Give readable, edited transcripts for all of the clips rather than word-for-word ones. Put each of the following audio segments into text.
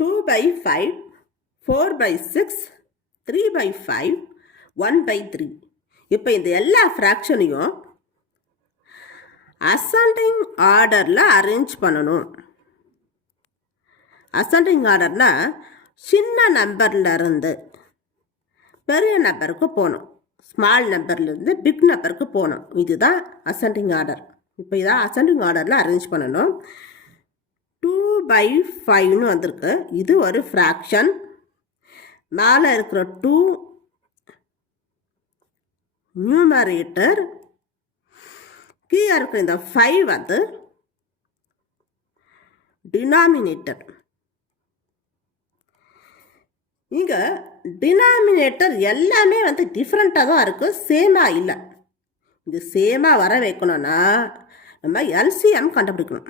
2/5, 4/6, 3/5, 1/3. இப்போ இந்த எல்லா ஃப்ராக்ஷனையும் அசெண்டிங் ஆர்டரில் அரேஞ்ச் பண்ணணும். அசெண்டிங் ஆர்டர்னா சின்ன நம்பர்லேருந்து பெரிய நம்பருக்கு போகணும், ஸ்மால் நம்பர்லேருந்து பிக் நம்பருக்கு போகணும். இதுதான் அசெண்டிங் ஆர்டர். இப்போ இதான் அசெண்டிங் ஆர்டரில் அரேஞ்ச் பண்ணணும். 2/5ன்னு வந்திருக்கு. இது ஒரு ஃப்ராக்ஷன். மேலே இருக்கிற 2 நியூமரேட்டர், கீழே இருக்கிற இந்த 5 வந்து டினாமினேட்டர். இங்கே டினாமினேட்டர் எல்லாமே வந்து டிஃப்ரெண்ட்டாக தான் இருக்குது, சேமாக இல்லை. இது சேமாக வர வைக்கணும்னா நம்ம எல்சிஎம் கண்டுபிடிக்கணும்.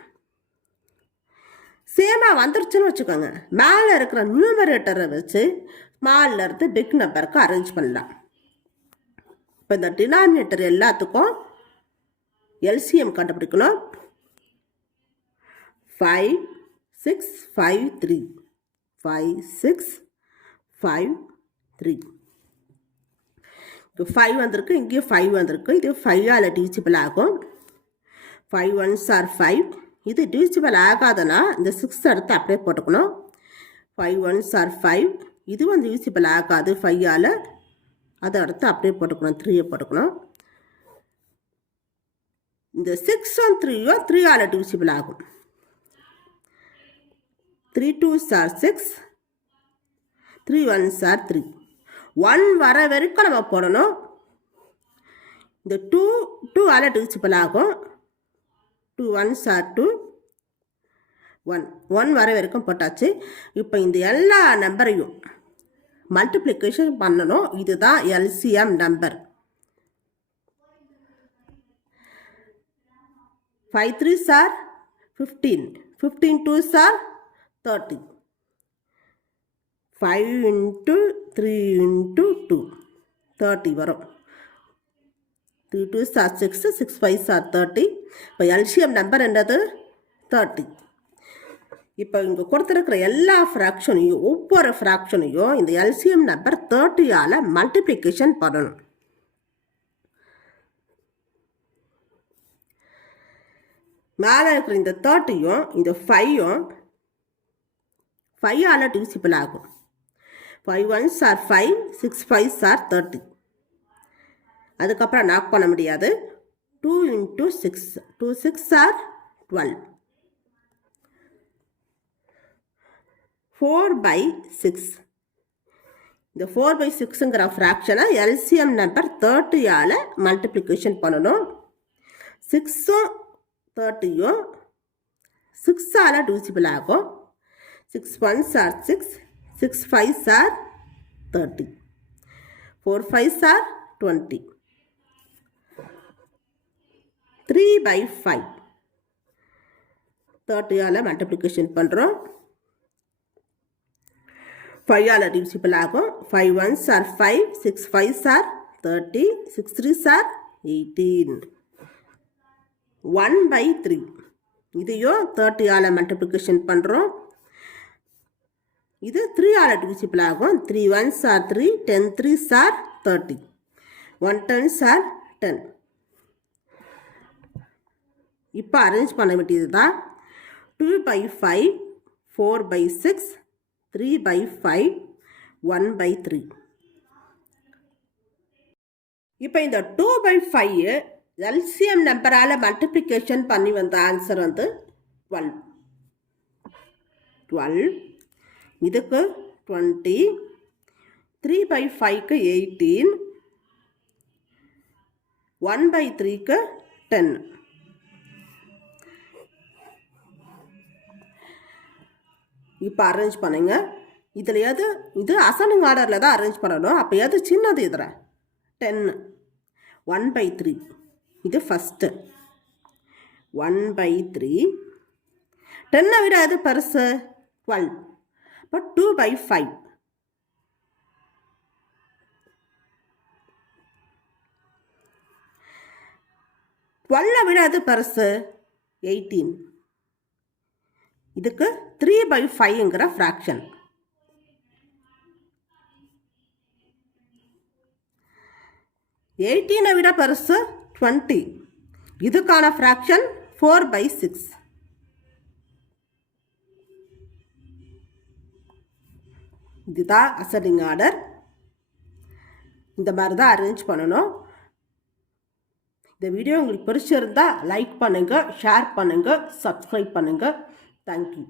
சேமாக வந்துருச்சுன்னு வச்சுக்கோங்க, மேலே இருக்கிற நியூமரேட்டரை வச்சு ஸ்மால்ல இருந்து பிக் நம்பருக்கு அரேஞ்ச் பண்ணலாம். இப்போ இந்த டினாமினேட்டர் எல்லாத்துக்கும் எல்சிஎம் கண்டுபிடிக்கணும். 5, 6, 5, 3. 5, 6, 5, 3. இப்போ 5 வந்திருக்கு, இங்கேயும் 5 வந்திருக்கு. இது 5ஆல் டிவிசிபிள் ஆகும். 5 1s are 5. இது டிவிசிபிள் ஆகாதுன்னா இந்த 6 எடுத்து அப்படியே போட்டுக்கணும். 5 1s are 5. இதுவும் டிவிசிபிள் ஆகாது 5ஆல், அதை அடுத்து அப்படியே போட்டுக்கணும், 3 போட்டுக்கணும். இந்த 6ம் 3ம் 3ஆல் டிவிசிபிள் ஆகும். 3 2s are 6, 3 1s are 3. 1 வர வரைக்கும் நம்ம போடணும். இந்த 2 2ஆல் டிவிசிபிள் ஆகும். 2 1s are 2, 1 வர வரைக்கும் போட்டாச்சு. இப்போ இந்த எல்லா நம்பரையும் மல்டிப்ளிகேஷன் பண்ணணும். இதுதான் LCM number. 5 3s are 15, 15 2s are 30. 5 into 3 into 2, 30 வரும். 3 2s are 6, 6 5s are 30. இப்போ எல்சிஎம் நம்பர் என்னது? 30. இப்போ இங்கே கொடுத்துருக்கிற எல்லா ஃப்ராக்ஷனையும், ஒவ்வொரு ஃப்ராக்ஷனையும் இந்த எல்சிஎம் நம்பர் 30ஆல் மல்டிப்ளிகேஷன் பண்ணணும். மேலே இருக்கிற இந்த 30யும் இந்த 5ம் 5ஆல் டிவிசிபிள் ஆகும். 5 1s are 5, 6 5s are 30. அதுக்கப்புறம் நாக் பண்ண முடியாது. 2 into 6, 2 6 are 12. 4/6. இந்த 4/6ங்கிற ஃப்ராக்ஷனை எல்சிஎம் நம்பர் 30ஆல் மல்டிப்ளிகேஷன் பண்ணணும். 6ம் 30யும் 6ஆல் டிவிசிபிள் ஆகும். 6 1s are 6, 6 5s are 30. 4 5s are 20. 3/5 30ஆல் multiplication பண்ணுறோம். 5ஆல் டிவிசிபிள் ஆகும். 5 1s are 5, 6 5s are 30, 6 3s are 18. 1/3 இதையும் 30ஆல் மல்டிப்ளிகேஷன் பண்ணுறோம். இது 3ஆல் டிவிசிபிள் ஆகும். 3 1s are 3, 10 3s are 30, 1 10s are 10. இப்போ அரேஞ்ச் பண்ண வேண்டியது தான் 2/5, 4/6, 3/5, 1/3. இப்போ இந்த 2/5 எல்சிஎம் நம்பரால் மல்டிப்ளிகேஷன் பண்ணி வந்த ஆன்சர் வந்து 12. 12 இதுக்கு 20, 3/5க்கு 18, 1/3க்கு 10. இப்போ அரேஞ்ச் பண்ணுங்க. இதில் இது அசெண்டிங் ஆர்டரில் தான் அரேஞ்ச் பண்ணணும். அப்போ எது சின்னது? இதில் 10, 1/3 இது ஃபஸ்ட்டு. 1/3, 10 விட எது பெருசு? 12. இப்போ 2/5. 12 விட எது பெருசு? 18. இதுக்கு 3/5ங்கிற ஃப்ராக்ஷன். எயிட்டீனை விட பெருசு 20. இதுக்கான ஃப்ராக்ஷன் 4/6. இதுதான் அசெண்டிங் ஆர்டர். இந்த மாதிரி தான் அரேஞ்ச் பண்ணணும். இந்த வீடியோ உங்களுக்கு பிடிச்சிருந்தா லைக் பண்ணுங்கள், ஷேர் பண்ணுங்கள், சப்ஸ்கிரைப் பண்ணுங்கள். தேங்க்யூ.